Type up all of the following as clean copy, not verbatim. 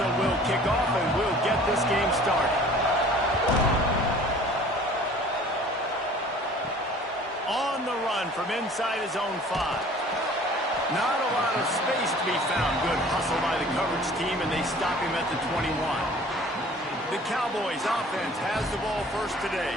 whistle will kick off, and we'll get this game started. On the run from inside his own 5. Not a lot of space to be found. Good hustle by the coverage team, and they stop him at the 21. The Cowboys offense has the ball first today.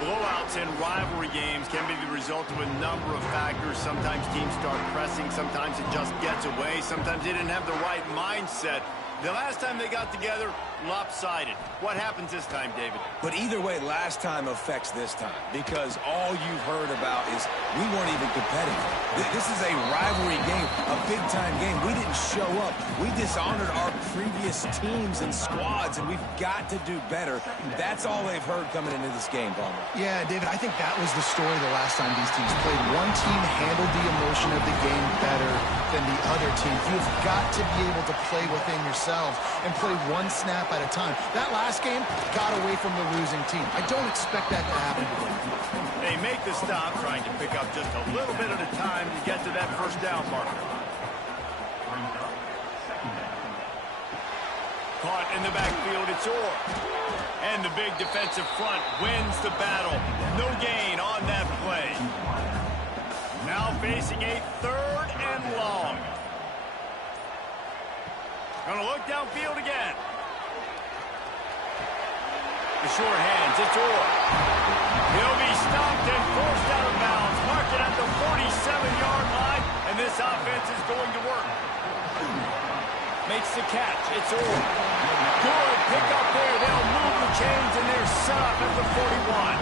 Blowouts in rivalry games can be the result of a number of factors. Sometimes teams start pressing. Sometimes it just gets away. Sometimes they didn't have the right mindset. The last time they got together, lopsided. What happens this time, David? But either way, last time affects this time, because all you've heard about is we weren't even competitive. This is a rivalry game, a big-time game. We didn't show up. We dishonored our previous teams and squads, and we've got to do better. That's all they've heard coming into this game, Palmer. Yeah, David, I think that was the story the last time these teams played. One team handled the emotion of the game better than the other team. You've got to be able to play within yourselves and play one snap at a time. That last game got away from the losing team. I don't expect that to happen today. They make the stop, trying to pick up just a little bit at a time to get to that first down marker. Caught in the backfield, it's Orr. And the big defensive front wins the battle. No gain on that play. Now facing a 3rd and long. Gonna look downfield again. The short hands, it's Orr. He'll be stopped and forced out of bounds. Mark it at the 47-yard line, and this offense is going to work. Makes the catch, it's Orr. Good pick up there. They'll move the chains, and they're set up at the 41.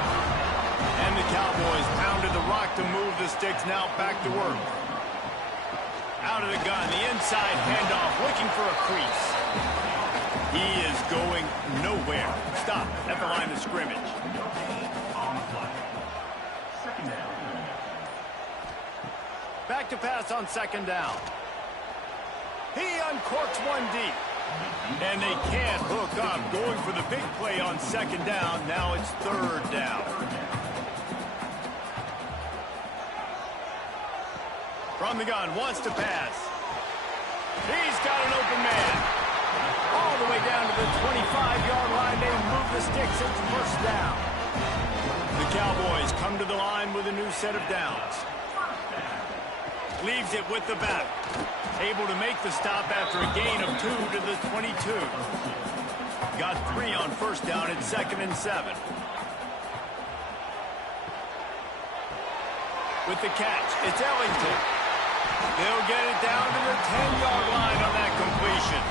And the Cowboys pounded the rock to move the sticks. Now back to work. Out of the gun, the inside handoff, looking for a crease. He is going nowhere. Stop at the line of scrimmage. Back to pass on 2nd down. He uncorks one deep. And they can't hook up. Going for the big play on 2nd down. Now it's 3rd down. From the gun, wants to pass. He's got an open man. All the way down to the 25-yard line. They move the sticks. It's 1st down. The Cowboys come to the line with a new set of downs. Leaves it with the back. Able to make the stop after a gain of 2 to the 22. Got 3 on 1st down at 2nd and 7. With the catch, it's Ellington. They'll get it down to the 10-yard line on that completion.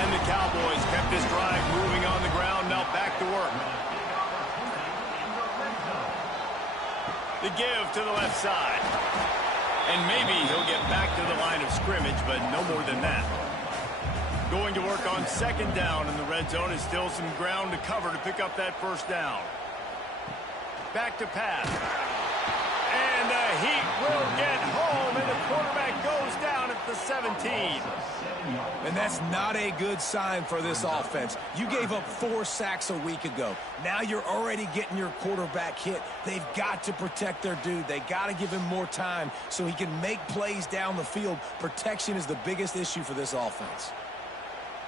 And the Cowboys kept this drive moving on the ground. Now back to work. The give to the left side. And maybe he'll get back to the line of scrimmage, but no more than that. Going to work on 2nd down in the red zone. Is still some ground to cover to pick up that 1st down. Back to pass. And the Heat will get home, and the quarterback goes down at the 17. And that's not a good sign for this offense. You gave up 4 sacks a week ago. Now you're already getting your quarterback hit. They've got to protect their dude. They got to give him more time so he can make plays down the field. Protection is the biggest issue for this offense.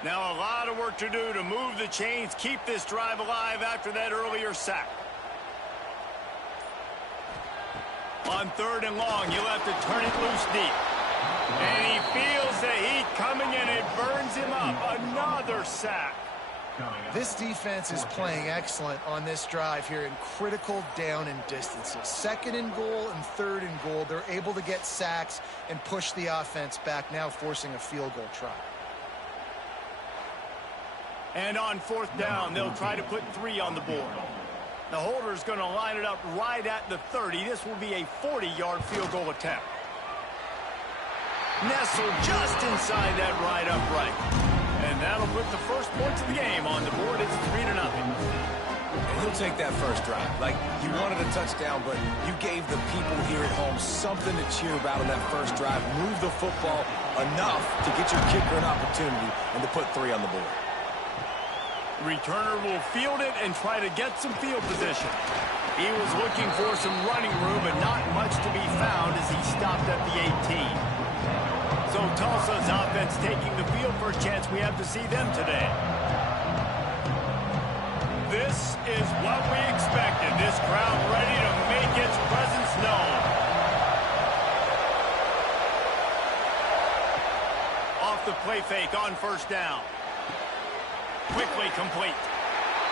Now a lot of work to do to move the chains, keep this drive alive after that earlier sack. On 3rd and long, you'll have to turn it loose deep. And he feels the heat coming, and it burns him up. Another sack. This defense is playing excellent on this drive here in critical down and distances. 2nd and goal and 3rd and goal. They're able to get sacks and push the offense back, now forcing a field goal try. And on 4th down, they'll try to put 3 on the board. The holder's going to line it up right at the 30. This will be a 40-yard field goal attempt. Nestled just inside that right upright. And that'll put the first points of the game on the board. It's 3-0. And he'll take that first drive. Like, you wanted a touchdown, but you gave the people here at home something to cheer about on that first drive. Move the football enough to get your kicker an opportunity and to put 3 on the board. Returner will field it and try to get some field position. He was looking for some running room, but not much to be found as he stopped at the 18. So So Tulsa's offense taking the field for a chance. We have to see them today. This is what we expected. This crowd ready to make its presence known. Off the play fake on first down. Quickly complete.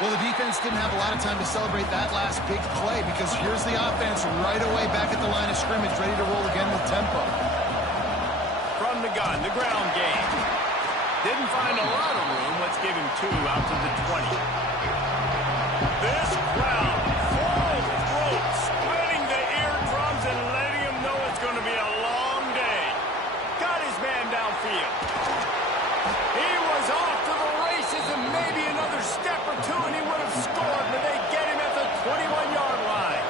Well, the defense didn't have a lot of time to celebrate that last big play because here's the offense right away back at the line of scrimmage, ready to roll again with tempo. From the gun, the ground game. Didn't find a lot of room. Let's give him 2 out to the 20. This crowd full of throat, splitting the eardrums and letting him know it's going to be a long day. Got his man downfield. He was off to the races and maybe another step or two and he would have scored, but they get him at the 21-yard line.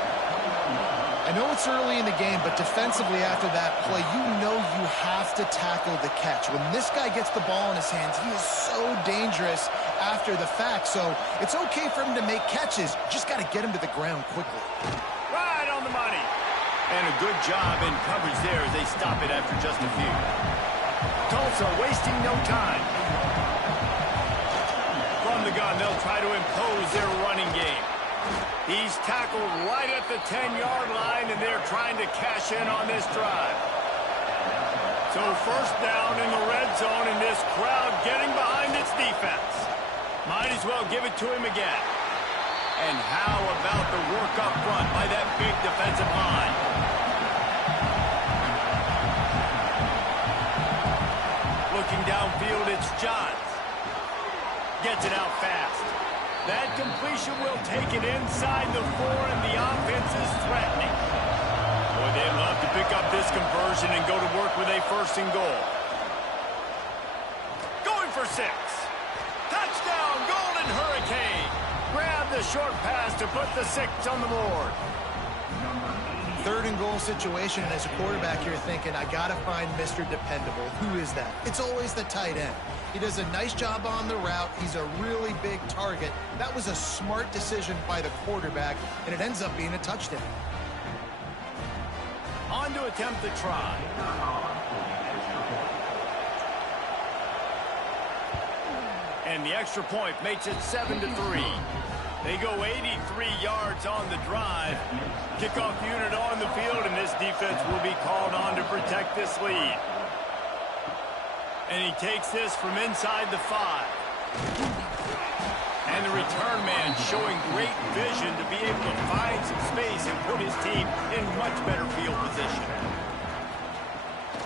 I know it's early in the game, but defensively after that play, you know you have to tackle the catch. When this guy gets the ball in his hands, he is so dangerous after the fact. So it's okay for him to make catches. Just got to get him to the ground quickly. Right on the money. And a good job in coverage there as they stop it after just a few. Tulsa wasting no time. From the gun, they'll try to impose their running game. He's tackled right at the 10-yard line, and they're trying to cash in on this drive. So first down in the red zone, and this crowd getting behind its defense. Might as well give it to him again. And how about the work up front by that big defensive line? Looking downfield, it's Johns. Gets it out fast. That completion will take it inside the 4, and the offense is threatening. Boy, they'd love to pick up this conversion and go to work with a 1st and goal. Going for 6. Touchdown, Golden Hurricane. Grab the short pass to put the 6 on the board. 3rd and goal situation, and as a quarterback, you're thinking, I got to find Mr. Dependable. Who is that? It's always the tight end. He does a nice job on the route. He's a really big target. That was a smart decision by the quarterback, and it ends up being a touchdown. On to attempt the try. And the extra point makes it 7-3. They go 83 yards on the drive. Kickoff unit on the field, and this defense will be called on to protect this lead. And he takes this from inside the 5. And the return man showing great vision to be able to find some space and put his team in much better field position.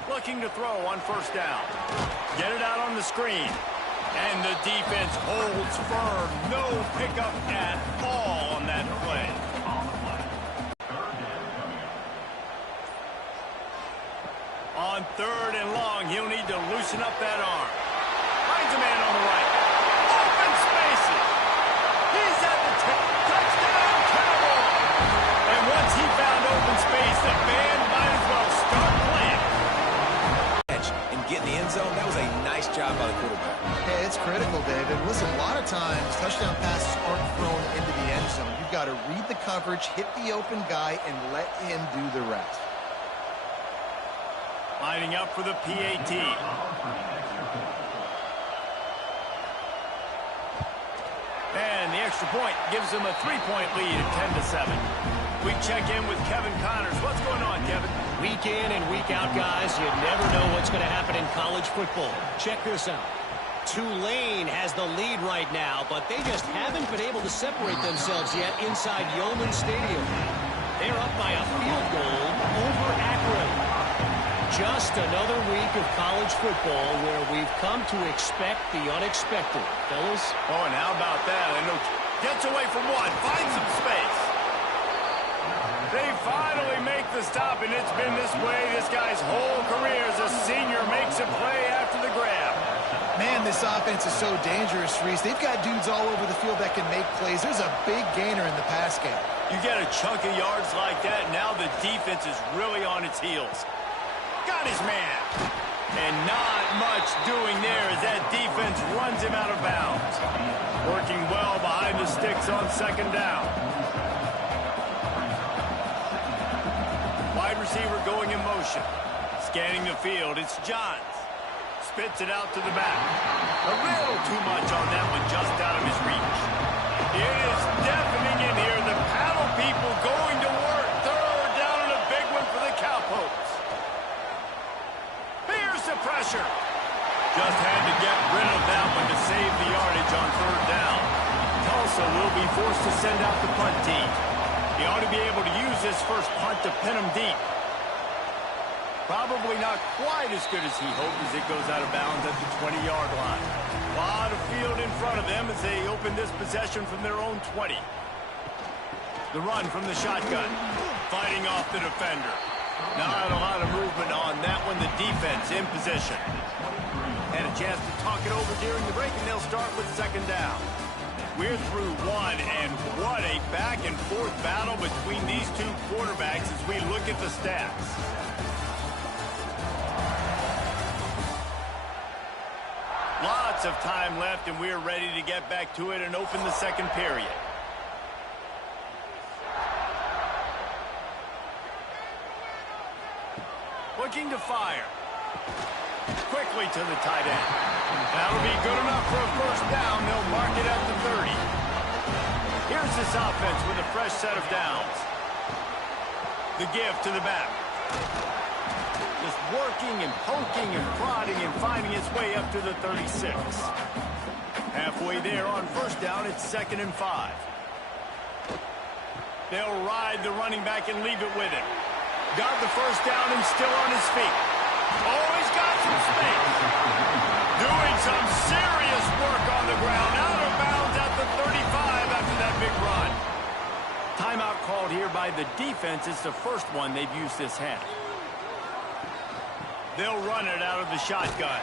Looking to throw on first down. Get it out on the screen. And the defense holds firm. No pickup at all on that play. On 3rd and long, he'll need to loosen up that arm. Finds a man on the right. Open spaces. He's at the 10. Touchdown, Cowboys. And once he found open space, the band might as well start playing. And get in the end zone, that was a nice job by the quarterback. Hey, it's critical, David. Listen, a lot of times, touchdown passes aren't thrown into the end zone. You've got to read the coverage, hit the open guy, and let him do the rest. Lining up for the PAT. And the extra point gives them a 3-point lead at 10-7. We check in with Kevin Connors. What's going on, Kevin? Week in and week out, guys, you never know what's going to happen in college football. Check this out. Tulane has the lead right now, but they just haven't been able to separate themselves yet inside Yeoman Stadium. They're up by a field goal over Akron. Just another week of college football where we've come to expect the unexpected. Fellas? Oh, and how about that? I know gets away from one, finds some space. They finally make the stop, and it's been this way this guy's whole career as a senior makes a play after the grab. Man, this offense is so dangerous, Reese. They've got dudes all over the field that can make plays. There's a big gainer in the pass game. You get a chunk of yards like that, now the defense is really on its heels. Got his man. And not much doing there as that defense runs him out of bounds. Working well behind the sticks on 2nd down. Wide receiver going in motion. Scanning the field, it's Johns. spits it out to the back. A little too much on that one, just out of his reach. It is deafening in here. The paddle people going to work. Third down and a big one for the Cowpokes. Here's the pressure. Just had to get rid of that one to save the yardage on third down. Tulsa will be forced to send out the punt team. He ought to be able to use this first punt to pin him deep. Probably not quite as good as he hoped as it goes out of bounds at the 20-yard line. A lot of field in front of them as they open this possession from their own 20. The run from the shotgun, fighting off the defender. Not a lot of movement on that one. The defense in position. Had a chance to talk it over during the break, and they'll start with second down. We're through one, and what a back-and-forth battle between these two quarterbacks as we look at the stats. Lots of time left, and we're ready to get back to it and open the second period. Looking to fire. Quickly to the tight end. That'll be good enough for a first down. They'll mark it at the 30. Here's this offense with a fresh set of downs. The give to the back. Just working and poking and prodding and finding its way up to the 36. Halfway there on first down, it's 2nd and 5. They'll ride the running back and leave it with him. Got the first down and still on his feet. Oh, he's got some space. Doing some serious work on the ground. Out of bounds at the 35 after that big run. Timeout called here by the defense. It's the first one they've used this half. They'll run it out of the shotgun.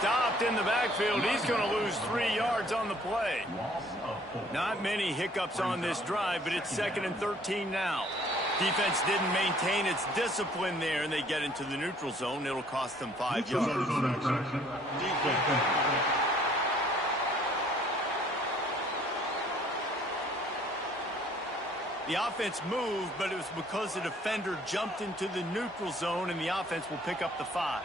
Stopped in the backfield. He's going to lose 3 yards on the play. Not many hiccups on this drive, but it's 2nd and 13 now. Defense didn't maintain its discipline there, and they get into the neutral zone. It'll cost them 5 yards. The offense moved, but it was because the defender jumped into the neutral zone, and the offense will pick up the 5.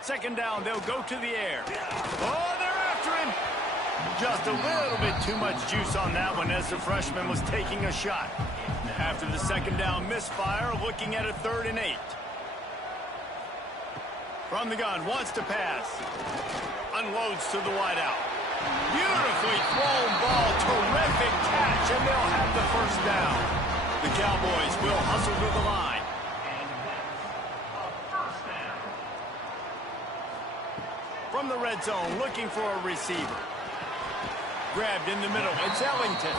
Second down, they'll go to the air. Oh, they're after him. Just a little bit too much juice on that one as the freshman was taking a shot. After the second down misfire, looking at a 3rd and 8. From the gun, wants to pass. Unloads to the wideout. Beautifully thrown ball, terrific catch, and they'll have the first down. The Cowboys will hustle to the line. From the red zone, looking for a receiver. Grabbed in the middle, it's Ellington.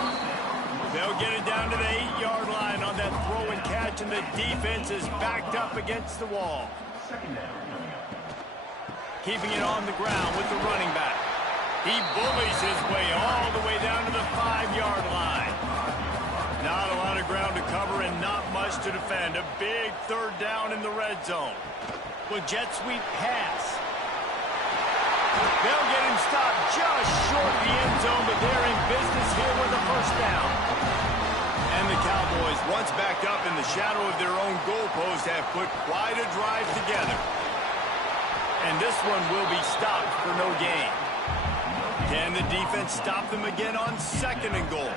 They'll get it down to the 8-yard line on that throw and catch, and the defense is backed up against the wall. Keeping it on the ground with the running back. He bullies his way all the way down to the 5-yard line. Not a lot of ground to cover and not much to defend. A big 3rd down in the red zone. With jet sweep pass. They'll get him stopped just short of the end zone, but they're in business here with a first down. And the Cowboys, once backed up in the shadow of their own goalpost, have put quite a drive together. And this one will be stopped for no gain. Can the defense stop them again on 2nd and goal?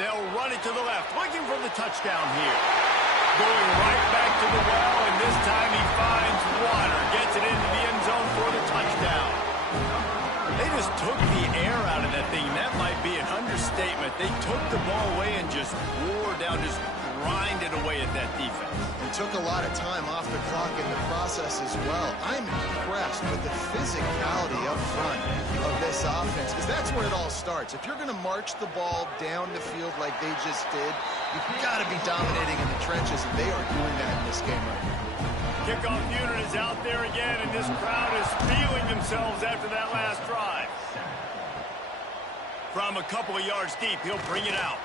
They'll run it to the left, looking for the touchdown here. Going right back to the well, and this time he finds water. Gets it into the end zone for the touchdown. They just took the air out of that thing. That might be an understatement. They took the ball away and just wore down, just grinded away at that defense. And took a lot of time off the clock in the process as well. I'm impressed with the physicality up front of this offense, because that's where it all starts. If you're going to march the ball down the field like they just did, you've got to be dominating in the trenches, and they are doing that in this game right now. Kickoff unit is out there again, and this crowd is feeling themselves after that last drive. From a couple of yards deep, he'll bring it out.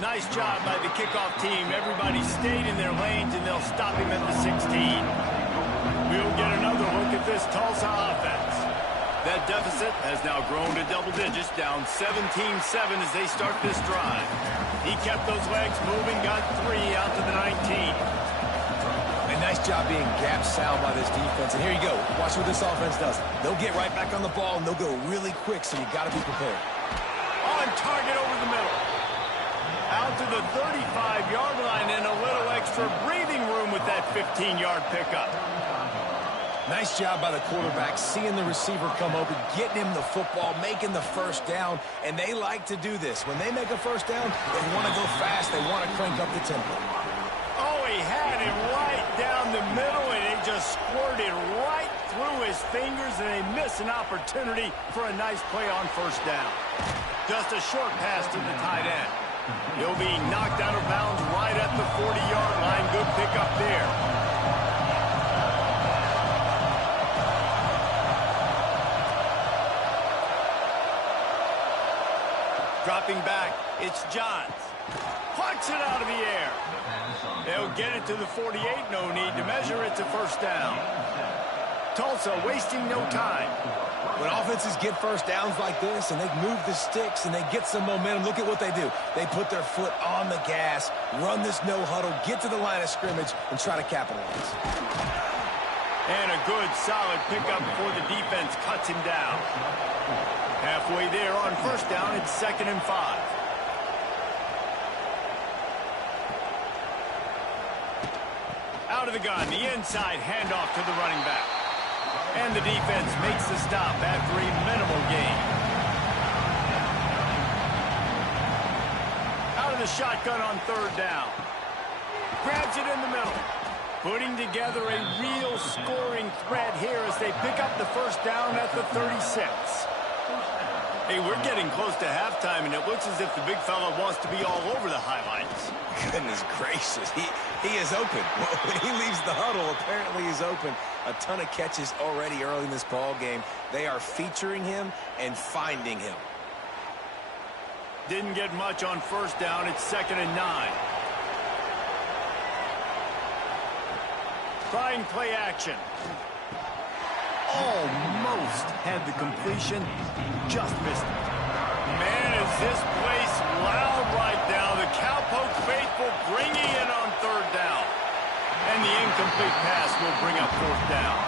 Nice job by the kickoff team. Everybody stayed in their lanes, and they'll stop him at the 16. We'll get another look at this Tulsa offense. That deficit has now grown to double digits, down 17-7 as they start this drive. He kept those legs moving, got 3 out to the 19. A nice job being gap sound by this defense. And here you go. Watch what this offense does. They'll get right back on the ball, and they'll go really quick, so you got to be prepared. On target over the middle. Out to the 35-yard line, and a little extra breathing room with that 15-yard pickup. Nice job by the quarterback, seeing the receiver come open, getting him the football, making the first down, and they like to do this. When they make a first down, they want to go fast. They want to crank up the tempo. Oh, he had it right down the middle, and it just squirted right through his fingers, and they miss an opportunity for a nice play on first down. Just a short pass to the tight end. He'll be knocked out of bounds right at the 40-yard line. Good pickup there. Dropping back, it's Johns. Plucks it out of the air. They'll get it to the 48. No need to measure. It's a first down. Tulsa wasting no time. When offenses get first downs like this and they move the sticks and they get some momentum, look at what they do. They put their foot on the gas, run this no huddle, get to the line of scrimmage, and try to capitalize. And a good, solid pickup before the defense cuts him down. Halfway there on first down, it's 2nd and 5. Out of the gun, the inside handoff to the running back. And the defense makes the stop after a minimal gain. Out of the shotgun on 3rd down. Grabs it in the middle. Putting together a real scoring threat here as they pick up the first down at the 36. Hey, we're getting close to halftime, and it looks as if the big fella wants to be all over the highlights. Goodness gracious, he is open. When he leaves the huddle, apparently he's open. A ton of catches already early in this ball game. They are featuring him and finding him. Didn't get much on first down. It's 2nd and 9. Trying play action. Almost had the completion. Just missed it. Man, is this place loud right now. The Cowpoke faithful bringing it on 3rd down. And the incomplete pass will bring up 4th down.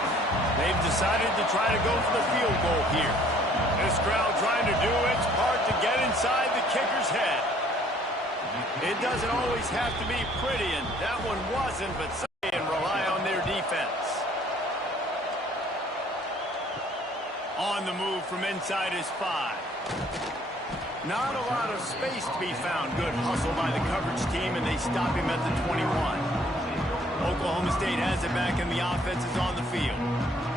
They've decided to try to go for the field goal here. This crowd trying to do its part to get inside the kicker's head. It doesn't always have to be pretty, and that one wasn't, but and rely on their defense. On the move from inside his 5. Not a lot of space to be found. Good hustle by the coverage team, and they stop him at the 21. Oklahoma State has it back, and the offense is on the field.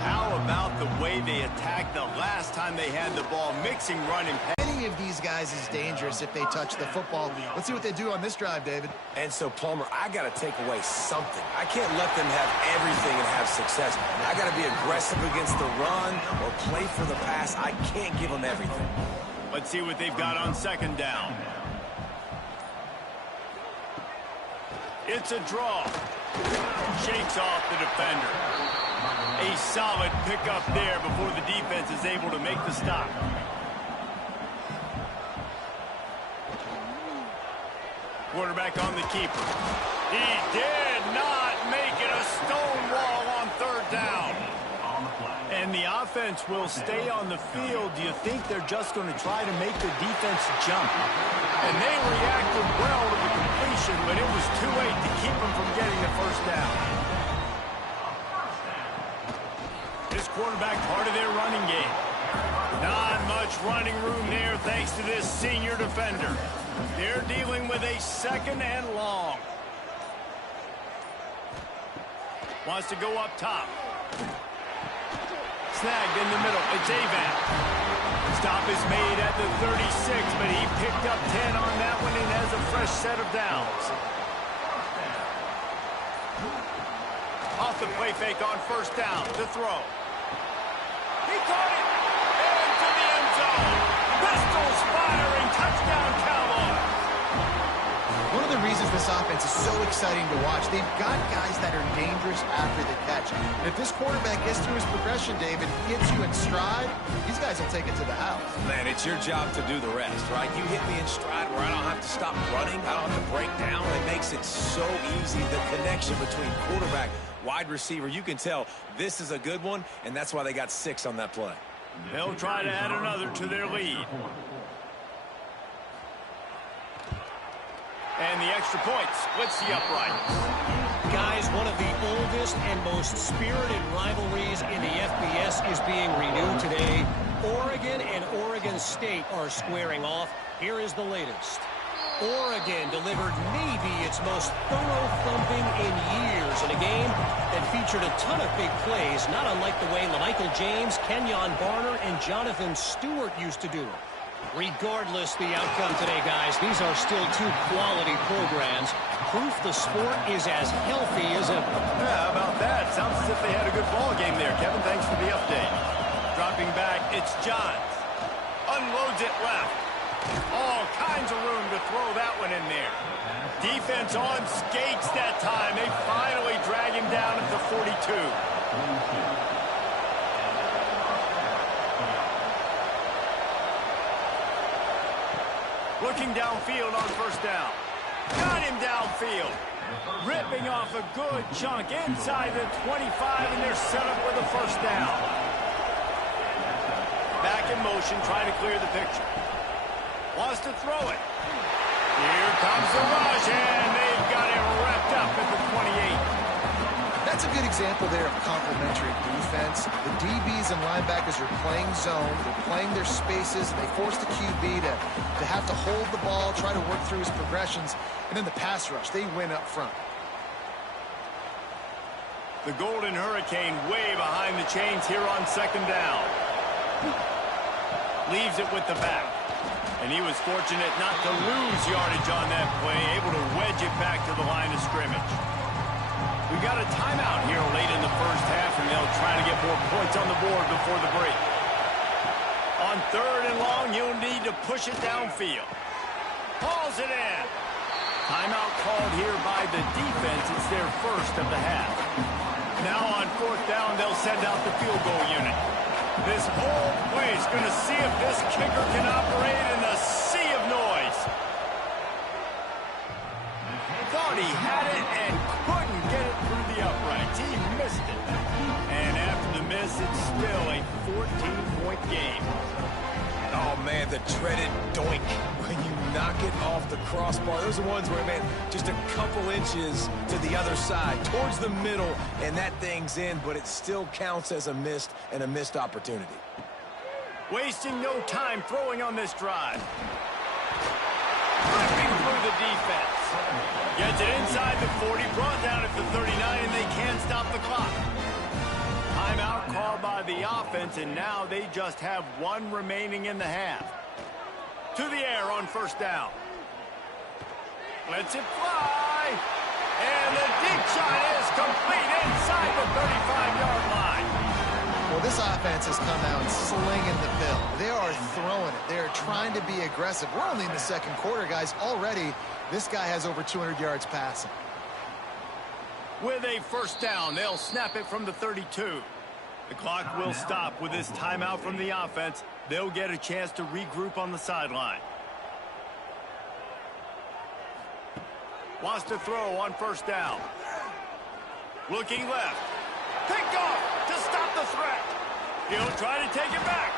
How about the way they attacked the last time they had the ball, mixing run and pass? Any of these guys is dangerous if they touch the football. Let's see what they do on this drive, David. And so, Plummer, I got to take away something. I can't let them have everything and have success. I got to be aggressive against the run or play for the pass. I can't give them everything. Let's see what they've got on 2nd down. It's a draw. Shakes off the defender. A solid pickup there before the defense is able to make the stop. Quarterback on the keeper. He did not make it a stone wall on 3rd down. And the offense will stay on the field. Do you think they're just going to try to make the defense jump? And they reacted well to the completion, but it was too late to keep them from getting the first down. This quarterback part of their running game. Not much running room there thanks to this senior defender. They're dealing with a 2nd and long. Wants to go up top. Snagged in the middle. It's Avan. Stop is made at the 36, but he picked up 10 on that one and has a fresh set of downs. Off the play fake on first down. To throw. He caught it. Into the end zone. Pistols firing. Touchdown, Cowboys. One of the reasons this offense offense is so exciting to watch. They've got guys that are dangerous after the catch. And if this quarterback gets through his progression, David, gets you in stride, these guys will take it to the house. Man, it's your job to do the rest, right? You hit me in stride where I don't have to stop running. I don't have to break down. It makes it so easy. The connection between quarterback, wide receiver, you can tell this is a good one, and that's why they got 6 on that play. They'll try to add another to their lead. And the extra point splits the uprights. Guys, one of the oldest and most spirited rivalries in the FBS is being renewed today. Oregon and Oregon State are squaring off. Here is the latest. Oregon delivered maybe its most thorough thumping in years in a game that featured a ton of big plays, not unlike the way LaMichael James, Kenyon Barner, and Jonathan Stewart used to do it. Regardless the outcome today, guys, these are still 2 quality programs. Proof the sport is as healthy as ever. Yeah, how about that? Sounds as if they had a good ball game there. Kevin, thanks for the update. Dropping back, it's Johns. Unloads it left. All kinds of room to throw that one in there. Defense on skates that time. They finally drag him down at the 42. Looking downfield on first down. Got him downfield. Ripping off a good chunk inside the 25, and they're set up with a first down. Back in motion, trying to clear the picture. Wants to throw it. Here comes the rush, and they've got it wrapped up at the 28. That's a good example there of complementary defense. The DBs and linebackers are playing zone. They're playing their spaces. And they force the QB to have to hold the ball, try to work through his progressions. And then the pass rush, they win up front. The Golden Hurricane way behind the chains here on second down. Leaves it with the back. And he was fortunate not to lose yardage on that play, able to wedge it back to the line of scrimmage. We've got a timeout here late in the first half, and they'll try to get more points on the board before the break. On 3rd and long, you'll need to push it downfield. Hauls it in. Timeout called here by the defense. It's their first of the half. Now on 4th down, they'll send out the field goal unit. This whole play is going to see if this kicker can operate in a sea of noise. Thought he had it and couldn't get it through the uprights. He missed it. And after the miss, it's still a 14-point game. Oh, man, the dreaded doink when you knock it off the crossbar. Those are the ones where, man, just a couple inches to the other side, towards the middle, and that thing's in, but it still counts as a missed opportunity. Wasting no time throwing on this drive. Ripping through the defense. Gets it inside the 40, brought down at the 39, and they can't stop the clock. Timeout called by the offense, and now they just have 1 remaining in the half. To the air on first down. Lets it fly. And the deep shot is complete inside the 35-yard line. Well, this offense has come out slinging the pill. They are throwing it. They are trying to be aggressive. We're only in the 2nd quarter, guys. Already, this guy has over 200 yards passing. With a first down, they'll snap it from the 32. The clock will stop with this timeout from the offense. They'll get a chance to regroup on the sideline. Wants to throw on first down. Looking left. Picked off to stop the threat. He'll try to take it back.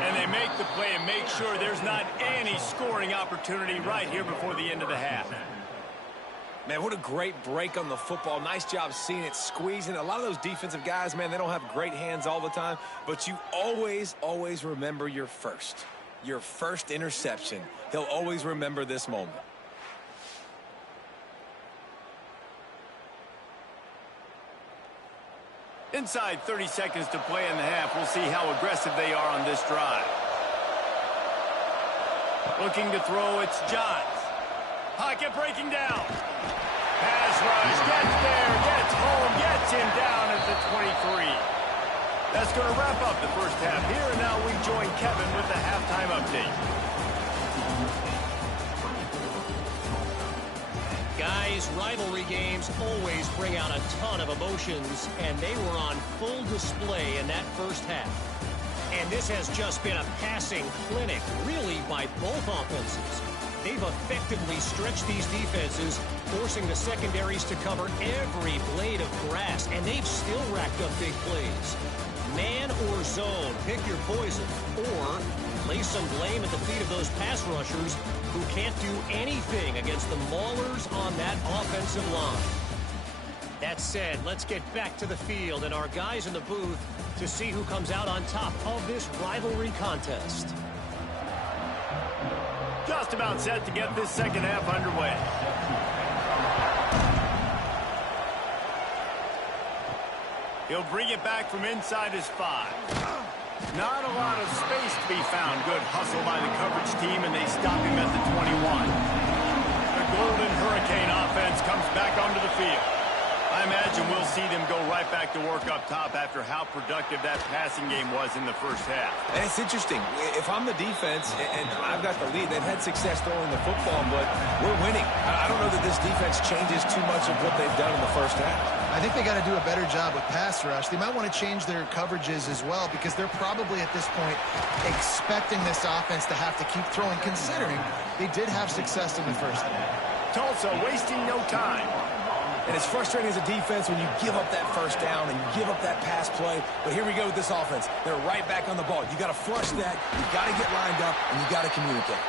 And they make the play and make sure there's not any scoring opportunity right here before the end of the half. Man, what a great break on the football. Nice job seeing it, squeezing. A lot of those defensive guys, man, they don't have great hands all the time, but you always, always remember your first interception. He'll always remember this moment. Inside 30 seconds to play in the half. We'll see how aggressive they are on this drive. Looking to throw, it's Johns. Pocket breaking down. Pass rush, gets there, gets home, gets him down at the 23. That's going to wrap up the first half here, and now we join Kevin with the halftime update. Guys, These rivalry games always bring out a ton of emotions, and they were on full display in that first half. And this has just been a passing clinic, really, by both offenses. They've effectively stretched these defenses, forcing the secondaries to cover every blade of grass, and they've still racked up big plays. Man or zone, pick your poison, or lay some blame at the feet of those pass rushers who can't do anything against the maulers on that offensive line. That said, let's get back to the field and our guys in the booth to see who comes out on top of this rivalry contest. Just about set to get this second half underway. He'll bring it back from inside his 5. Not a lot of space to be found. Good hustle by the coverage team, and they stop him at the 21. The Golden Hurricane offense comes back onto the field. I imagine we'll see them go right back to work up top after how productive that passing game was in the first half. And it's interesting. If I'm the defense and I've got the lead, they've had success throwing the football, but we're winning. I don't know that this defense changes too much of what they've done in the first half. I think they got to do a better job with pass rush. They might want to change their coverages as well because they're probably at this point expecting this offense to have to keep throwing, considering they did have success in the first half. Tulsa wasting no time. And it's frustrating as a defense when you give up that first down and you give up that pass play. But here we go with this offense. They're right back on the ball. You got to flush that. You got to get lined up, and you got to communicate.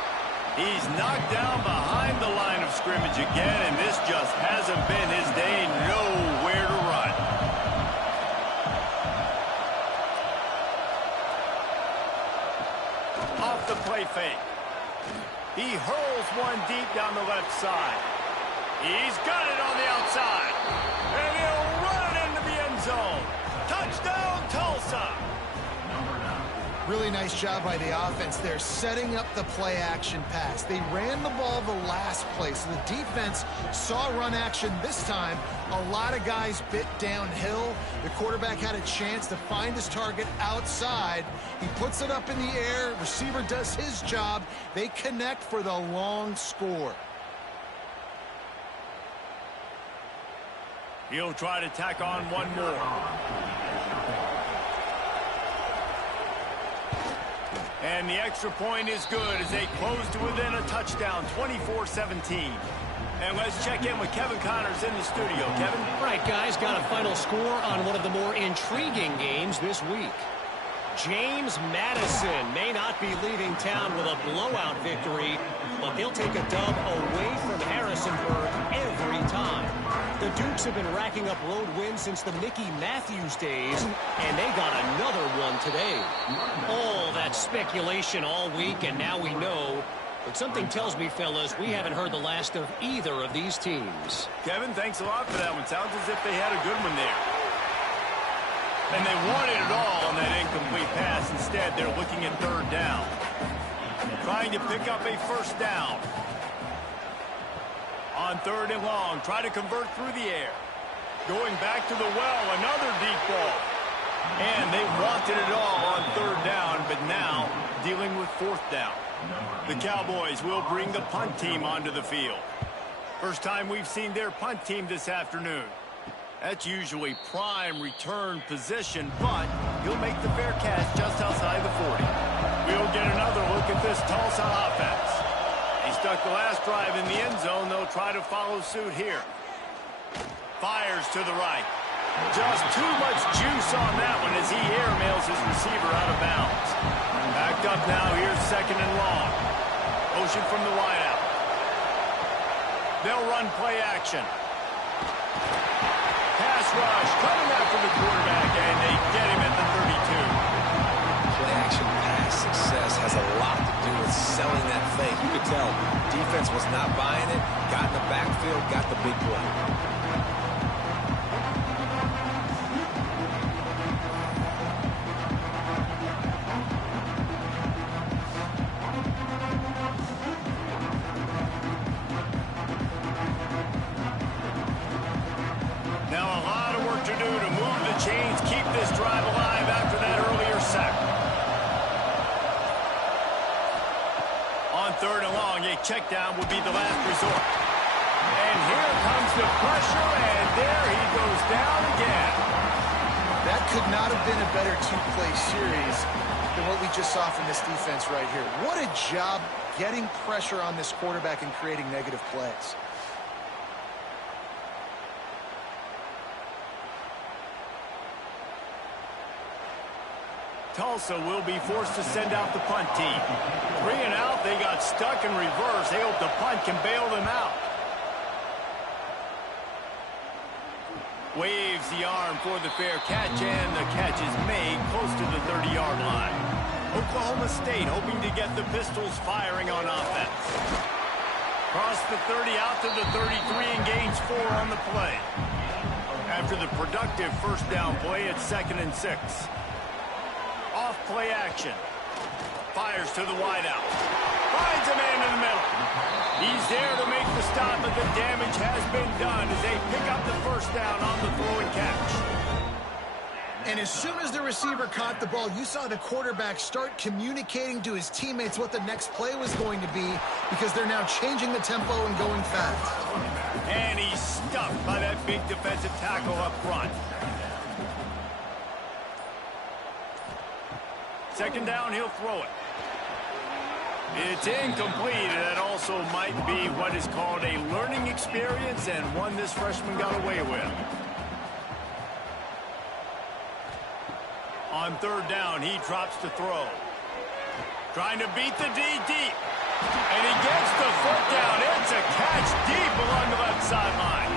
He's knocked down behind the line of scrimmage again, and this just hasn't been his day. Nowhere to run. Off the play fake. He hurls one deep down the left side. He's got it on the outside. And he'll run it into the end zone. Touchdown, Tulsa. Really nice job by the offense there, setting up the play action pass. They ran the ball the last play, so the defense saw run action this time. A lot of guys bit downhill. The quarterback had a chance to find his target outside. He puts it up in the air. Receiver does his job. They connect for the long score. He'll try to tack on one more. And the extra point is good as they close to within a touchdown, 24-17. And let's check in with Kevin Connors in the studio. Kevin? Right, guys, got a final score on one of the more intriguing games this week. James Madison may not be leaving town with a blowout victory, but they'll take a dub away from Harrisonburg every time. The Dukes have been racking up road wins since the Mickey Matthews days, and they got another one today. All that speculation all week, and now we know. But something tells me, fellas, we haven't heard the last of either of these teams. Kevin, thanks a lot for that one. Sounds as if they had a good one there. And they wanted it all on that incomplete pass. Instead, they're looking at third down. Trying to pick up a first down. On third and long, try to convert through the air. Going back to the well, another deep ball. And they wanted it all on third down, but now dealing with fourth down. The Cowboys will bring the punt team onto the field. First time we've seen their punt team this afternoon. That's usually prime return position, but he'll make the fair catch just outside the 40. We'll get another look at this Tulsa offense. He stuck the last drive in the end zone. They'll try to follow suit here. Fires to the right. Just too much juice on that one as he airmails his receiver out of bounds. Backed up now. Here's second and long. Motion from the wideout. They'll run play action. Pass rush coming after the quarterback, and they get him at the 32. Play action pass success has a lot to do with selling that fake. You could tell defense was not buying it, got in the backfield, got the big play. Now a lot of work to do to move the chains, keep this drive alive after that earlier sack. On third and long, a check down would be the last resort. And here comes the pressure, and there he goes down again. That could not have been a better two-play series than what we just saw from this defense right here. What a job getting pressure on this quarterback and creating negative plays. Tulsa will be forced to send out the punt team. 3 and out, they got stuck in reverse. They hope the punt can bail them out. Waves the arm for the fair catch, and the catch is made close to the 30-yard line. Oklahoma State hoping to get the Pistols firing on offense. Cross the 30 out to the 33 and gains 4 on the play. After the productive first down play, it's 2nd and 6. Off play action. Fires to the wideout. Finds a man in the middle. He's there to make the stop, but the damage has been done as they pick up the first down on the throw and catch. And as soon as the receiver caught the ball, you saw the quarterback start communicating to his teammates what the next play was going to be, because they're now changing the tempo and going fast. And he's stuffed by that big defensive tackle up front. 2nd down, he'll throw it. It's incomplete, and that also might be what is called a learning experience, and one this freshman got away with. On 3rd down, he drops to throw. Trying to beat the D deep. And he gets the foot down. It's a catch deep along the left sideline.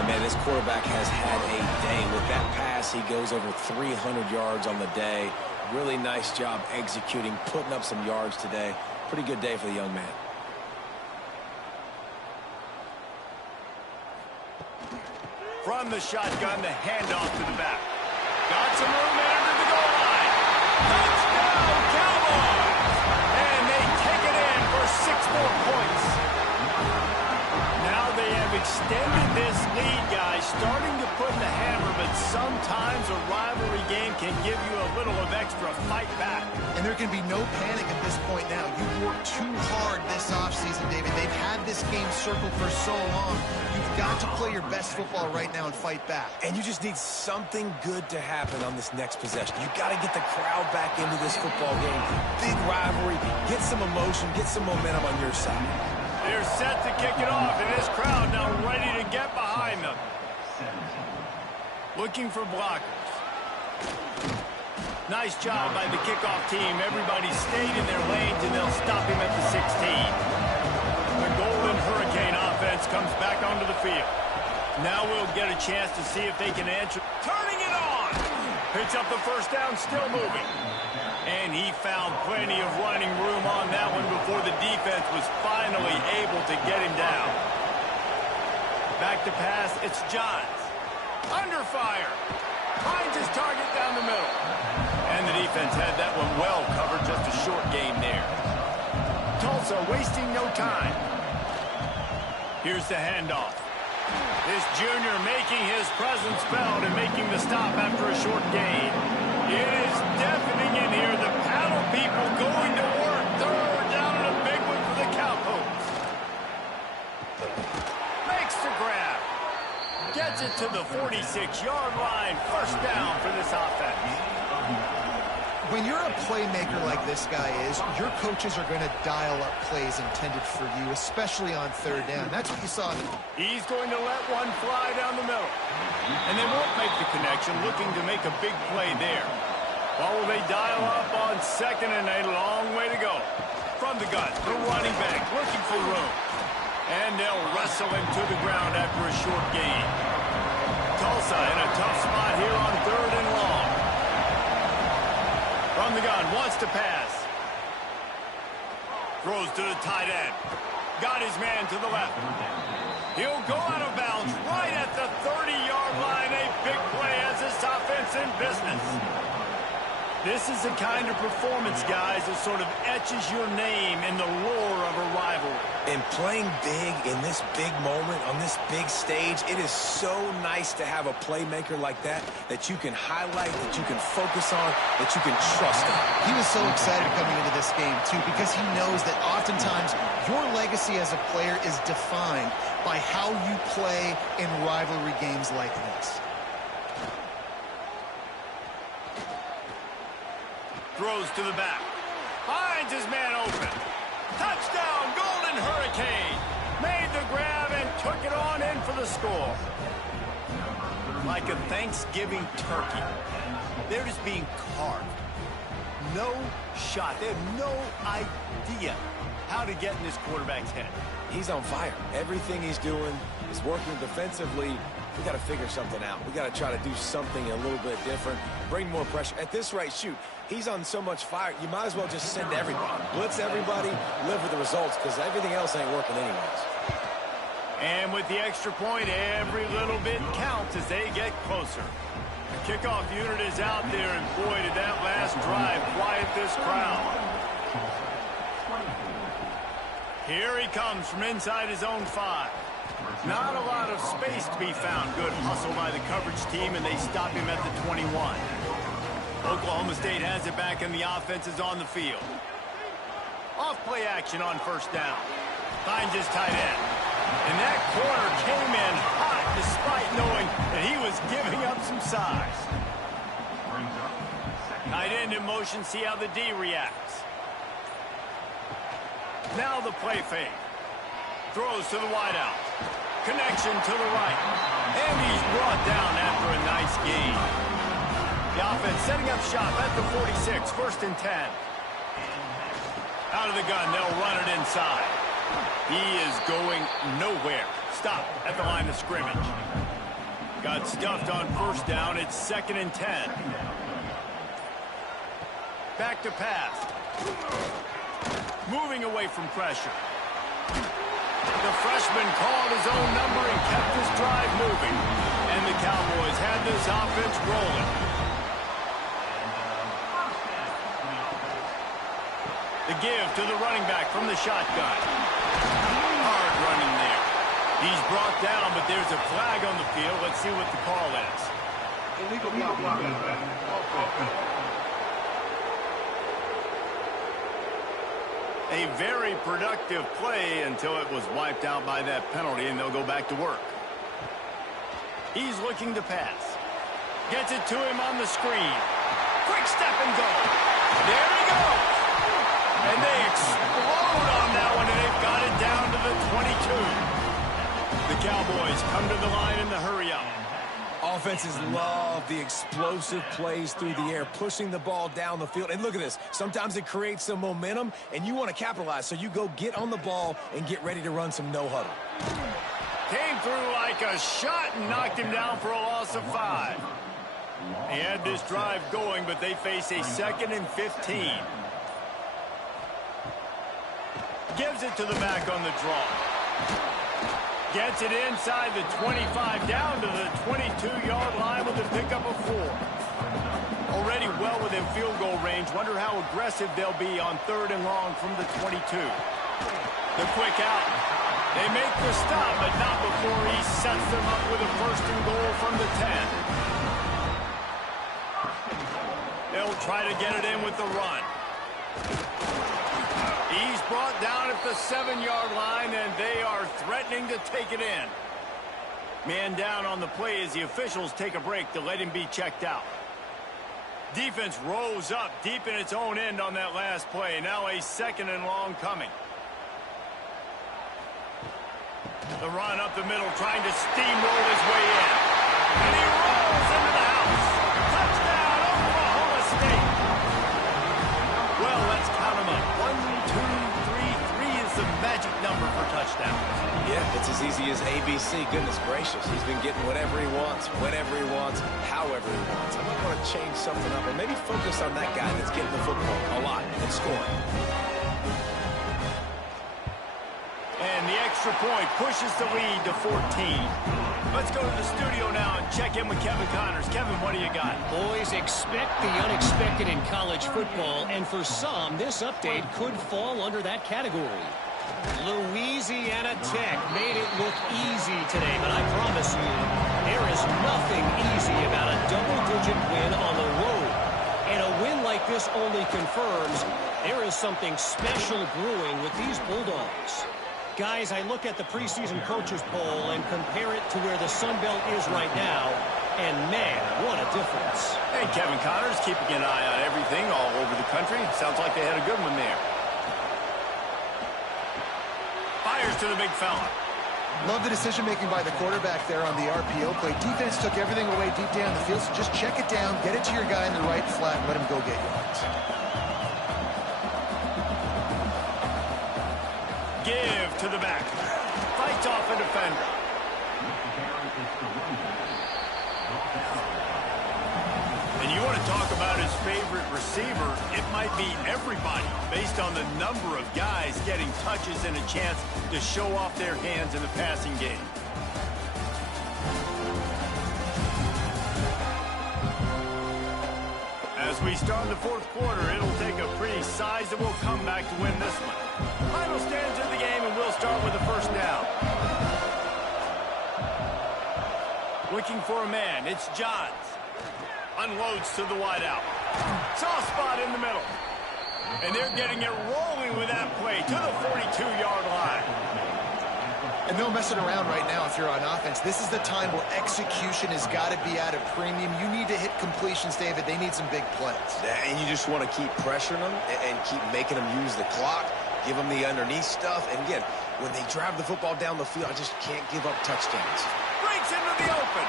And, man, this quarterback has had a day. With that pass, he goes over 300 yards on the day. Really nice job executing, putting up some yards today. Pretty good day for the young man. From the shotgun, the handoff to the back. Got some room in under the goal line. Touchdown, Cowboys! And they take it in for 6 more points. Now they have extended this lead, guys, starting to put the hammer, but sometimes a rivalry game can give you a little of extra fight back. And there can be no panic at this point now. You've worked too hard this offseason, David. They've had this game circled for so long. You've got to play your best football right now and fight back. And you just need something good to happen on this next possession. You got to get the crowd back into this football game. Big rivalry. Get some emotion. Get some momentum on your side. They're set to kick it off, and this crowd now ready to get behind them. Looking for blockers. Nice job by the kickoff team. Everybody stayed in their lanes, and they'll stop him at the 16. The Golden Hurricane offense comes back onto the field. Now we'll get a chance to see if they can answer. Turning it on! Picks up the first down, still moving. And he found plenty of running room on that one before the defense was finally able to get him down. Back to pass, it's Johns. Under fire. Finds his target down the middle. And the defense had that one well covered, just a short gain there. Tulsa wasting no time. Here's the handoff. This junior making his presence felt and making the stop after a short gain. It is deafening in here. The paddle people going to work. 3rd down and a big one for the Cowboys. Makes the grab. Gets it to the 46-yard line. 1st down for this offense. When you're a playmaker like this guy is, your coaches are going to dial up plays intended for you, especially on 3rd down. That's what you saw. He's going to let one fly down the middle. And they won't make the connection, looking to make a big play there. Well, will they dial up on 2nd and a long way to go? From the gun, the running back looking for room. And they'll wrestle him to the ground after a short gain. Tulsa in a tough spot here on 3rd and long. From the gun, wants to pass. Throws to the tight end. Got his man to the left. He'll go out of bounds right at the 30-yard line. A big play as this offense in business. This is the kind of performance, guys, that sort of etches your name in the lore of a rivalry. And playing big in this big moment, on this big stage, it is so nice to have a playmaker like that you can highlight, that you can focus on, that you can trust in. He was so excited coming into this game, too, because he knows that oftentimes your legacy as a player is defined by how you play in rivalry games like this. Throws to the back. Finds his man open. Touchdown, Golden Hurricane. Made the grab and took it on in for the score. Like a Thanksgiving turkey, they're just being carved. No shot. They have no idea how to get in this quarterback's head. He's on fire. Everything he's doing is working defensively. We got to figure something out. We got to try to do something a little bit different, bring more pressure. At this rate, shoot, he's on so much fire, you might as well just send everybody. Blitz everybody, live with the results, because everything else ain't working anyways. And with the extra point, every little bit counts as they get closer. The kickoff unit is out there, and boy, did that last drive quiet this crowd. Here he comes from inside his own 5. Not a lot of space to be found. Good hustle by the coverage team, and they stop him at the 21. Oklahoma State has it back, and the offense is on the field. Off play action on first down. Finds his tight end. And that corner came in hot despite knowing that he was giving up some size. Tight end in motion, see how the D reacts. Now the play fake. Throws to the wideout. Connection to the right. And he's brought down after a nice gain. The offense setting up shop at the 46, 1st and 10. Out of the gun, they'll run it inside. He is going nowhere. Stop at the line of scrimmage. Got stuffed on first down. It's 2nd and 10. Back to pass. Moving away from pressure. The freshman called his own number and kept his drive moving. And the Cowboys had this offense rolling. The give to the running back from the shotgun. Hard running there. He's brought down, but there's a flag on the field. Let's see what the call is. Illegal blocking. A very productive play until it was wiped out by that penalty, and they'll go back to work. He's looking to pass. Gets it to him on the screen. Quick step and go. There he goes. And they explode on that one, and they've got it down to the 22. The Cowboys come to the line in the hurry-up. Offenses love the explosive plays through the air, pushing the ball down the field. And look at this. Sometimes it creates some momentum, and you want to capitalize. So you go get on the ball and get ready to run some no-huddle. Came through like a shot and knocked him down for a loss of 5. They had this drive going, but they face a 2nd and 15. Gives it to the back on the draw. Gets it inside the 25, down to the 22-yard line with a pickup of 4. Already well within field goal range. Wonder how aggressive they'll be on 3rd and long from the 22. The quick out. They make the stop, but not before he sets them up with a 1st and goal from the 10. They'll try to get it in with the run. He's brought down at the 7-yard line, and they are threatening to take it in. Man down on the play as the officials take a break to let him be checked out. Defense rose up deep in its own end on that last play. Now a 2nd and long coming. The run up the middle, trying to steamroll his way in. And he rolls into the house. Touchdown, Oklahoma State. Well, let's count them up. 1, 2, 3. 3 is the magic number for touchdowns. Yeah, it's as easy as ABC. Goodness gracious. He's been getting whatever he wants, whenever he wants, however he wants. I might want to change something up or maybe focus on that guy that's getting the football a lot and scoring. And the extra point pushes the lead to 14. Let's go to the studio now and check in with Kevin Connors. Kevin, what do you got? Boys, expect the unexpected in college football, and for some, this update could fall under that category. Louisiana Tech made it look easy today, but I promise you, there is nothing easy about a double-digit win on the road. And a win like this only confirms there is something special brewing with these Bulldogs. Guys, I look at the preseason coaches poll and compare it to where the Sun Belt is right now, and man, what a difference. Hey, Kevin Connors keeping an eye on everything all over the country. Sounds like they had a good one there. Fires to the big fella. Love the decision-making by the quarterback there on the RPO play. Defense took everything away deep down the field, so just check it down, get it to your guy in the right flat, and let him go get yards. Give to the back. Fights off a defender. And you want to talk about his favorite receiver, it might be everybody based on the number of guys getting touches and a chance to show off their hands in the passing game. As we start the fourth quarter, it'll take a pretty sizable comeback to win this one. Final stands of the game, and we'll start with the first down. Looking for a man, it's Johns. Unloads to the wideout. Soft spot in the middle. And they're getting it rolling with that play to the 42-yard line. And no messing around right now if you're on offense. This is the time where execution has got to be at a premium. You need to hit completions, David. They need some big plays. And you just want to keep pressuring them and keep making them use the clock, give them the underneath stuff. And again, when they drive the football down the field, I just can't give up touchdowns. Breaks into the open.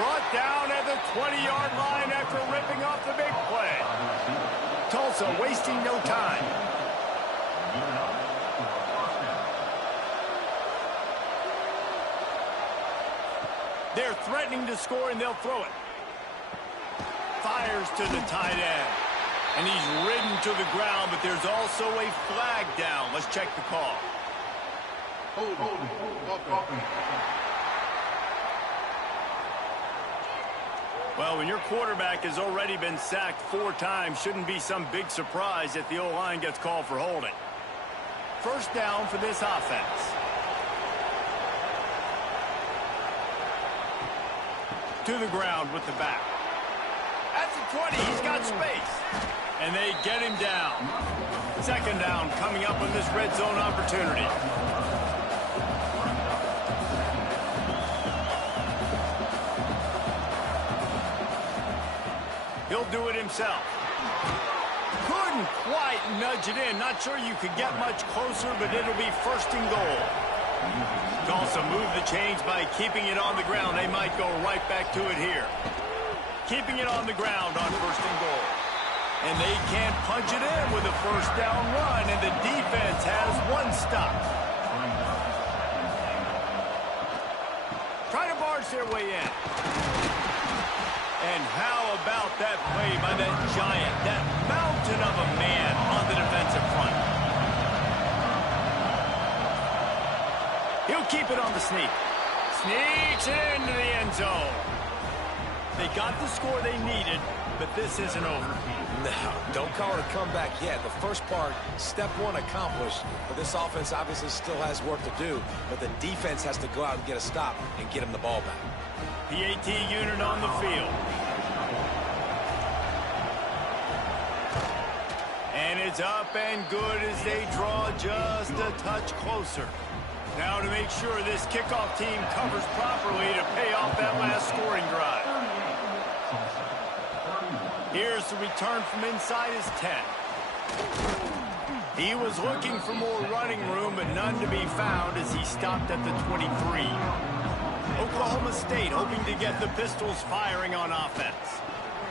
Brought down at the 20-yard line after ripping off the big play. Tulsa wasting no time. They're threatening to score, and they'll throw it. Fires to the tight end. And he's ridden to the ground, but there's also a flag down. Let's check the call. Well, when your quarterback has already been sacked 4 times, shouldn't be some big surprise if the O-line gets called for holding. First down for this offense. To the ground with the back. At the 20, he's got space. And they get him down. Second down coming up on this red zone opportunity. He'll do it himself. Couldn't quite nudge it in. Not sure you could get much closer, but it'll be first and goal. Tulsa moved the chains by keeping it on the ground. They might go right back to it here. Keeping it on the ground on first and goal. And they can't punch it in with a first down run, and the defense has one stop. Try to barge their way in. And how about that play by that giant, that mountain of a man on the defensive front? He'll keep it on the sneak. Sneaks into the end zone. They got the score they needed, but this isn't over. No, don't call it a comeback yet. The first part, step one accomplished. But this offense obviously still has work to do. But the defense has to go out and get a stop and get him the ball back. PAT unit on the field. And it's up and good as they draw just a touch closer. Now to make sure this kickoff team covers properly to pay off that last scoring drive. Here's the return from inside his 10. He was looking for more running room, but none to be found as he stopped at the 23. Oklahoma State hoping to get the Pistols firing on offense.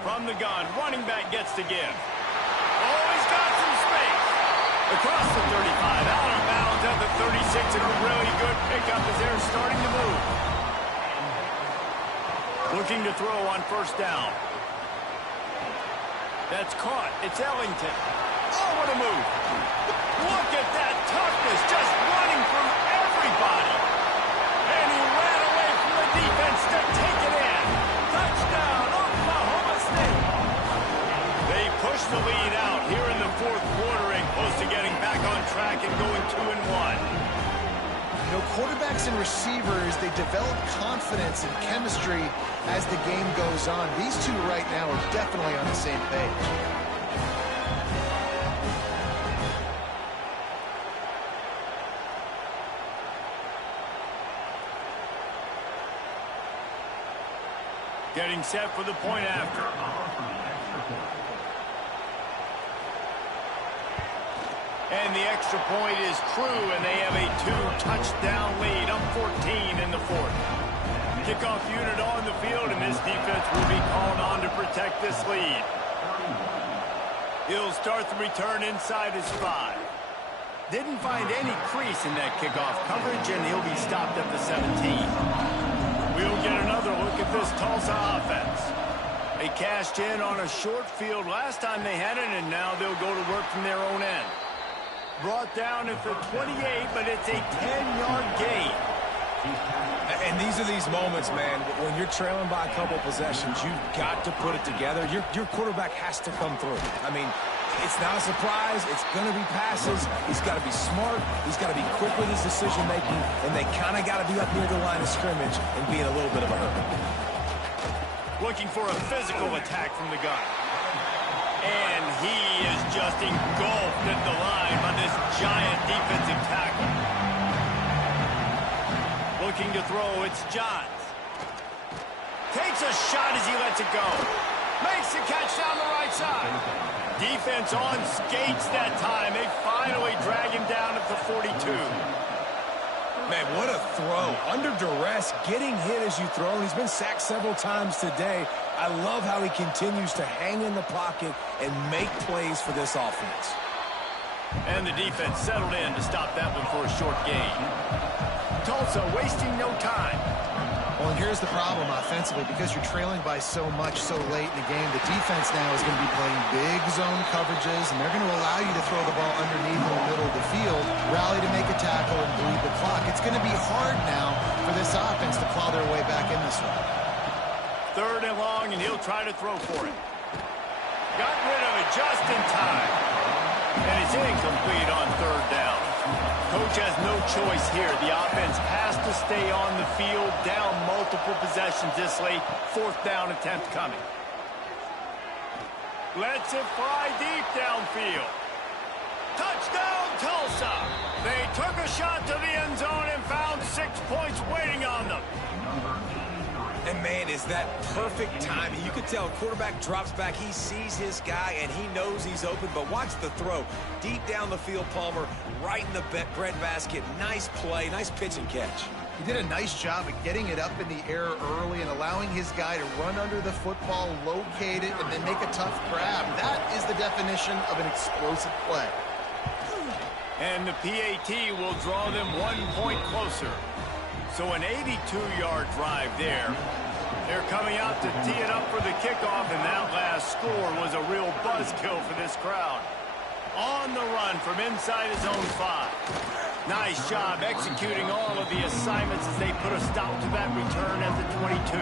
From the gun, running back gets to give. Oh, he's got some space. Across the 35, out of bounds at the 36, and a really good pickup as they're starting to move. Looking to throw on first down. That's caught. It's Ellington. Oh, what a move. Look at that toughness, just running through everybody. And he ran away from the defense to take it in. Touchdown, Oklahoma State. They push the lead out here in the fourth quarter and close to getting back on track and going 2-1. You know, quarterbacks and receivers, they develop confidence and chemistry as the game goes on. These two right now are definitely on the same page. Getting set for the point after. And the extra point is true, and they have a 2-touchdown lead, up 14 in the fourth. Kickoff unit on the field, and this defense will be called on to protect this lead. He'll start the return inside his 5. Didn't find any crease in that kickoff coverage, and he'll be stopped at the 17. We'll get another look at this Tulsa offense. They cashed in on a short field last time they had it, and now they'll go to work from their own end. Brought down at the 28, but it's a 10-yard gain. And these are these moments, man, when you're trailing by a couple possessions, you've got to put it together. Your quarterback has to come through. I mean, it's not a surprise. It's going to be passes. He's got to be smart. He's got to be quick with his decision-making, and they kind of got to be up near the line of scrimmage and be in a little bit of a hurry. Looking for a physical attack from the gun. And he is just engulfed at the line by this giant defensive tackle. Looking to throw, it's Johns. Takes a shot as he lets it go. Makes the catch down the right side. Defense on skates that time. They finally drag him down at the 42. Man, what a throw. Under duress, getting hit as you throw. He's been sacked several times today. I love how he continues to hang in the pocket and make plays for this offense. And the defense settled in to stop that one for a short gain. Tulsa wasting no time. Well, and here's the problem offensively. Because you're trailing by so much so late in the game, the defense now is going to be playing big zone coverages, and they're going to allow you to throw the ball underneath in the middle of the field, rally to make a tackle, and bleed the clock. It's going to be hard now for this offense to claw their way back in this one. 3rd and long, and he'll try to throw for it. Got rid of it just in time. And it's incomplete on 3rd down. Coach has no choice here. The offense has to stay on the field, down multiple possessions this late. 4th down attempt coming. Lets it fly deep downfield. Touchdown, Tulsa! They took a shot to the end zone and found 6 points waiting on them. And, man, is that perfect timing. You can tell quarterback drops back. He sees his guy, and he knows he's open. But watch the throw. Deep down the field, Palmer, right in the breadbasket. Nice play, nice pitch and catch. He did a nice job of getting it up in the air early and allowing his guy to run under the football, locate it, and then make a tough grab. That is the definition of an explosive play. And the PAT will draw them 1 point closer. So an 82-yard drive there. They're coming out to tee it up for the kickoff, and that last score was a real buzzkill for this crowd. On the run from inside his own 5. Nice job executing all of the assignments as they put a stop to that return at the 22.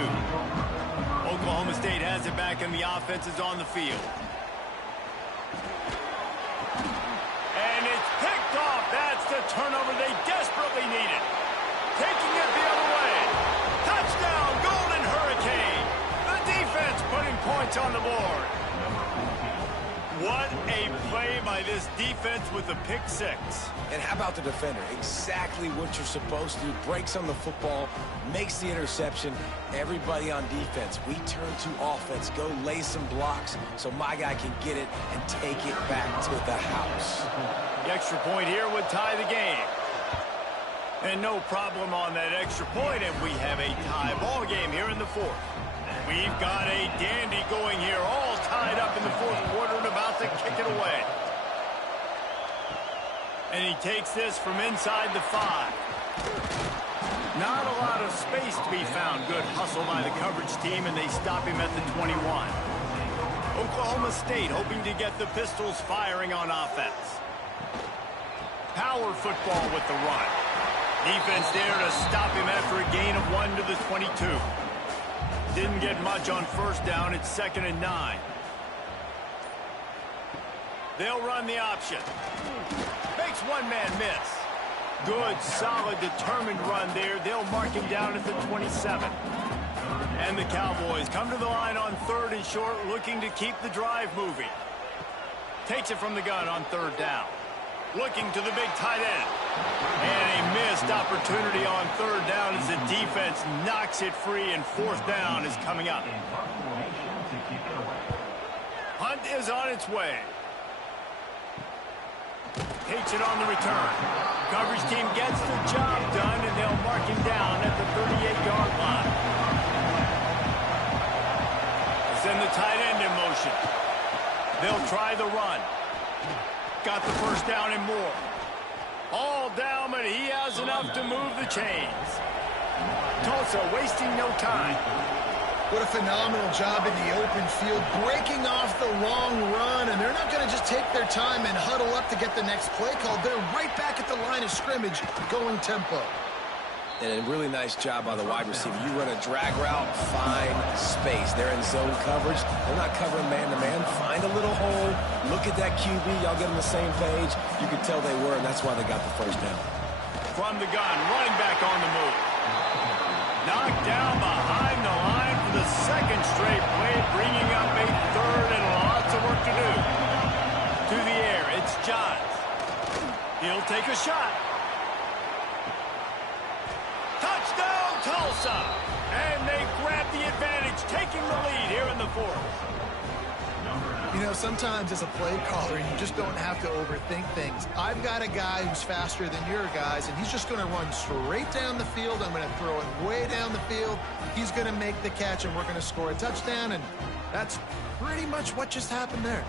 Oklahoma State has it back, and the offense is on the field. And it's picked off. That's the turnover they desperately needed. Taking it the other way. Touchdown, Golden Hurricane. The defense putting points on the board. What a play by this defense with the pick 6. And how about the defender? Exactly what you're supposed to do. Breaks on the football, makes the interception. Everybody on defense, we turn to offense. Go lay some blocks so my guy can get it and take it back to the house. The extra point here would tie the game. And no problem on that extra point, and we have a tie ball game here in the 4th. We've got a dandy going here, all tied up in the 4th quarter and about to kick it away. And he takes this from inside the 5. Not a lot of space to be found. Good hustle by the coverage team, and they stop him at the 21. Oklahoma State hoping to get the Pistols firing on offense. Power football with the run. Defense there to stop him after a gain of 1 to the 22. Didn't get much on 1st down. It's 2nd and 9. They'll run the option. Makes one man miss. Good, solid, determined run there. They'll mark him down at the 27. And the Cowboys come to the line on 3rd and short, looking to keep the drive moving. Takes it from the gun on 3rd down. Looking to the big tight end. And a missed opportunity on 3rd down as the defense knocks it free, and 4th down is coming up. Hunt is on its way. Takes it on the return. Coverage team gets the job done, and they'll mark him down at the 38-yard line. Send the tight end in motion. They'll try the run. Got the 1st down and more. All down, but he has enough to move the chains. Tulsa wasting no time. What a phenomenal job in the open field, breaking off the long run, and they're not going to just take their time and huddle up to get the next play called. They're right back at the line of scrimmage, going tempo. And a really nice job by the wide receiver. You run a drag route, find space. They're in zone coverage. They're not covering man-to-man. Find a little hole. Look at that QB. Y'all get on the same page. You could tell they were, and that's why they got the 1st down. From the gun, running back on the move. Knocked down behind the line for the 2nd straight play, bringing up a 3rd and lots of work to do. To the air, it's Johns. He'll take a shot. Touchdown, Tulsa! And they grab the advantage, taking the lead here in the 4th. You know, sometimes as a play caller, you just don't have to overthink things. I've got a guy who's faster than your guys, and he's just going to run straight down the field. I'm going to throw it way down the field. He's going to make the catch, and we're going to score a touchdown, and that's pretty much what just happened there.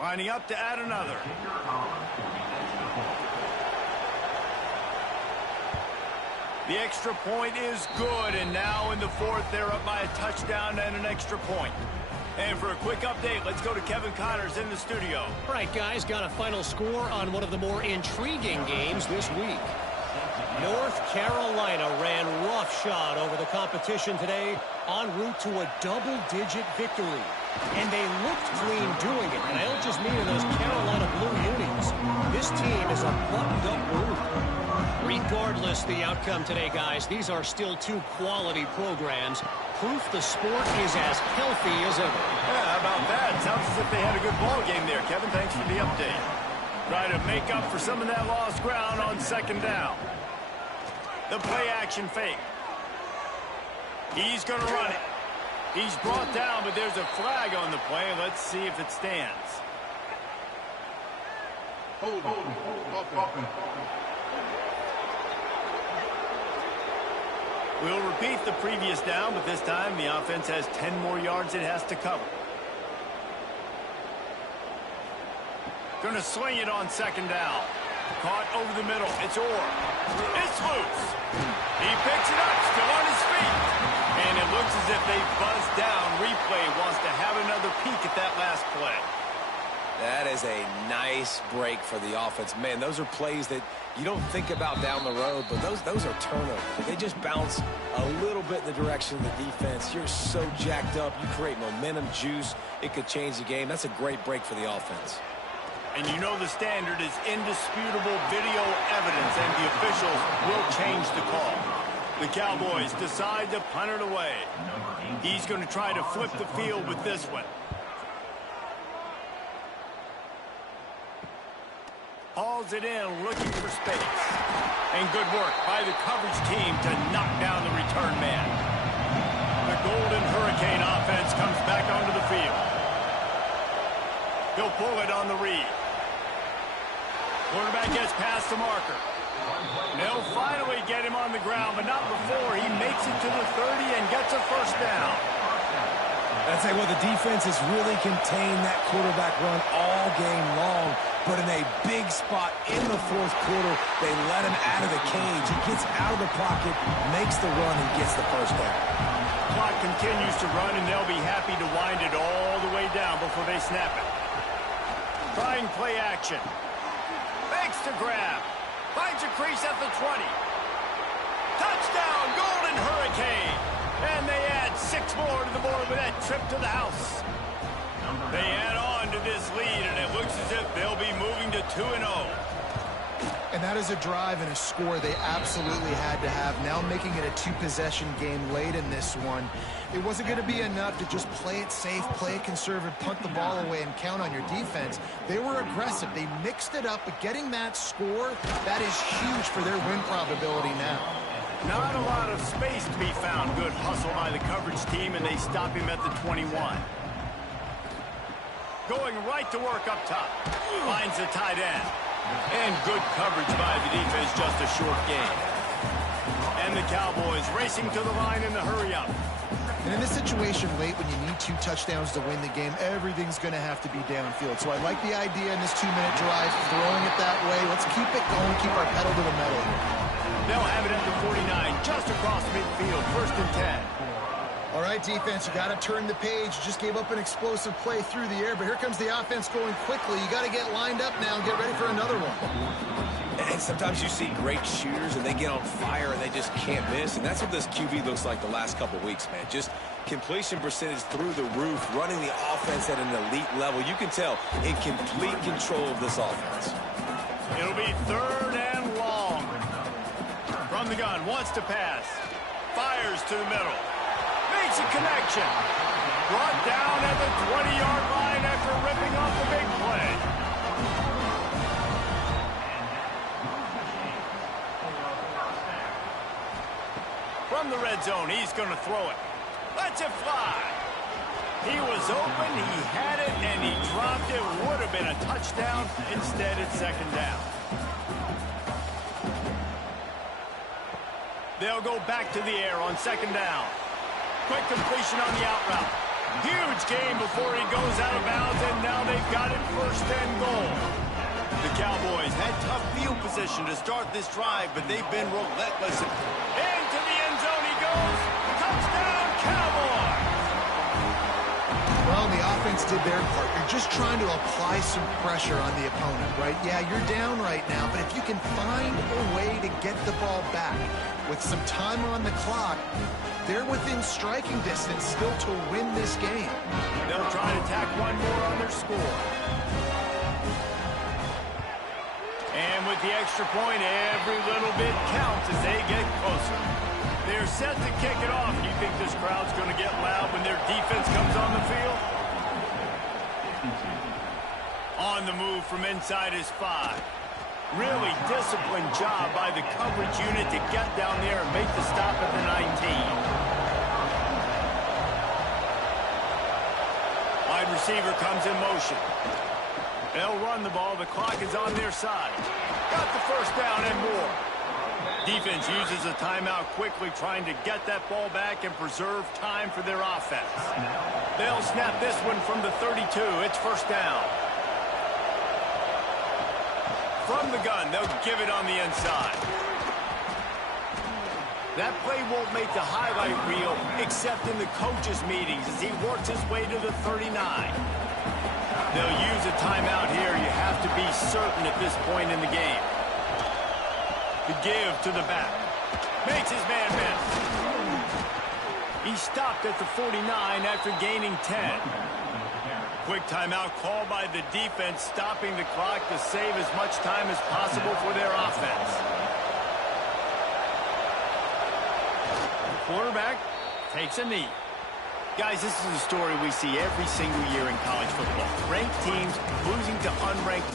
Lining up to add another. The extra point is good, and now in the 4th, they're up by a touchdown and an extra point. And for a quick update, let's go to Kevin Connors in the studio. All right, guys, got a final score on one of the more intriguing games this week. North Carolina ran roughshod over the competition today, en route to a double-digit victory. And they looked clean doing it. And I don't just mean in those Carolina blue unis. This team is a buttoned-up group. Regardless the outcome today, guys, these are still 2 quality programs. Proof the sport is as healthy as ever. Yeah, how about that? Sounds as if they had a good ball game there. Kevin, thanks for the update. Try to make up for some of that lost ground on 2nd down. The play-action fake. He's going to run it. He's brought down, but there's a flag on the play. Let's see if it stands. Hold on. We'll repeat the previous down, but this time the offense has 10 more yards it has to cover. Going to swing it on 2nd down. Caught over the middle. It's Orr. It's loose. He picks it up, still on his feet. And it looks as if they buzzed down. Replay wants to have another peek at that last play. That is a nice break for the offense. Man, those are plays that you don't think about down the road, but those are turnovers. They just bounce a little bit in the direction of the defense. You're so jacked up. You create momentum, juice. It could change the game. That's a great break for the offense. And you know the standard is indisputable video evidence, and the officials will change the call. The Cowboys decide to punt it away. He's going to try to flip the field with this one. Hauls it in, looking for space. And good work by the coverage team to knock down the return man. The Golden Hurricane offense comes back onto the field. He'll pull it on the read. Quarterback gets past the marker. They'll finally get him on the ground, but not before he makes it to the 30 and gets a 1st down. I'd say, well, the defense has really contained that quarterback run all game long, but in a big spot in the 4th quarter, they let him out of the cage. He gets out of the pocket, makes the run, and gets the 1st down. Clock continues to run, and they'll be happy to wind it all the way down before they snap it. Trying play action. Fakes to grab. Finds a crease at the 20. Touchdown, Golden Hurricane! And they add 6 more to the board with that trip to the house. They add on to this lead, and it looks as if they'll be moving to 2-0. And that is a drive and a score they absolutely had to have. Now making it a two-possession game late in this one. It wasn't going to be enough to just play it safe, play it conservative, punt the ball away, and count on your defense. They were aggressive. They mixed it up, but getting that score, that is huge for their win probability now. Not a lot of space to be found. Good hustle by the coverage team, and they stop him at the 21. Going right to work up top. Finds the tight end. And good coverage by the defense, just a short game. And the Cowboys racing to the line in the hurry-up. And in this situation late, when you need 2 touchdowns to win the game, everything's going to have to be downfield. So I like the idea in this 2-minute drive, throwing it that way. Let's keep it going, keep our pedal to the metal. They'll have it at the 49, just across midfield, 1st and 10. All right, defense, you got to turn the page. You just gave up an explosive play through the air, but here comes the offense going quickly. You got to get lined up now and get ready for another one. And sometimes you see great shooters, and they get on fire, and they just can't miss. And that's what this QB looks like the last couple weeks, man. Just completion percentage through the roof, running the offense at an elite level. You can tell in complete control of this offense. It'll be 3rd and long. From the gun, wants to pass. Fires to the middle. Makes a connection. Brought down at the 20-yard line after ripping off the big play. From the red zone, he's going to throw it. Lets it fly. He was open, he had it, and he dropped it. Would have been a touchdown. Instead, it's 2nd down. They'll go back to the air on 2nd down. Quick completion on the out route. Huge gain before he goes out of bounds, and now they've got it 1st and goal. The Cowboys had tough field position to start this drive, but they've been relentless. Into the end zone he goes. Touchdown, Cowboys! Well, the offense did their part. You're just trying to apply some pressure on the opponent, right? Yeah, you're down right now, but if you can find a way to get the ball back with some time on the clock, they're within striking distance still to win this game. They'll try to tack one more on their score. And with the extra point, every little bit counts as they get closer. They're set to kick it off. Do you think this crowd's going to get loud when their defense comes on the field? On the move from inside his 5. Really disciplined job by the coverage unit to get down there and make the stop at the 19. Wide receiver comes in motion. They'll run the ball. The clock is on their side. Got the 1st down and more. Defense uses a timeout quickly, trying to get that ball back and preserve time for their offense. They'll snap this one from the 32. It's 1st down. From the gun, they'll give it on the inside. That play won't make the highlight reel, except in the coaches' meetings as he works his way to the 39. They'll use a timeout here. You have to be certain at this point in the game. The give to the back. Makes his man miss. He stopped at the 49 after gaining 10. Quick timeout called by the defense, stopping the clock to save as much time as possible for their offense. Quarterback takes a knee. Guys, this is a story we see every single year in college football. Ranked teams losing to unranked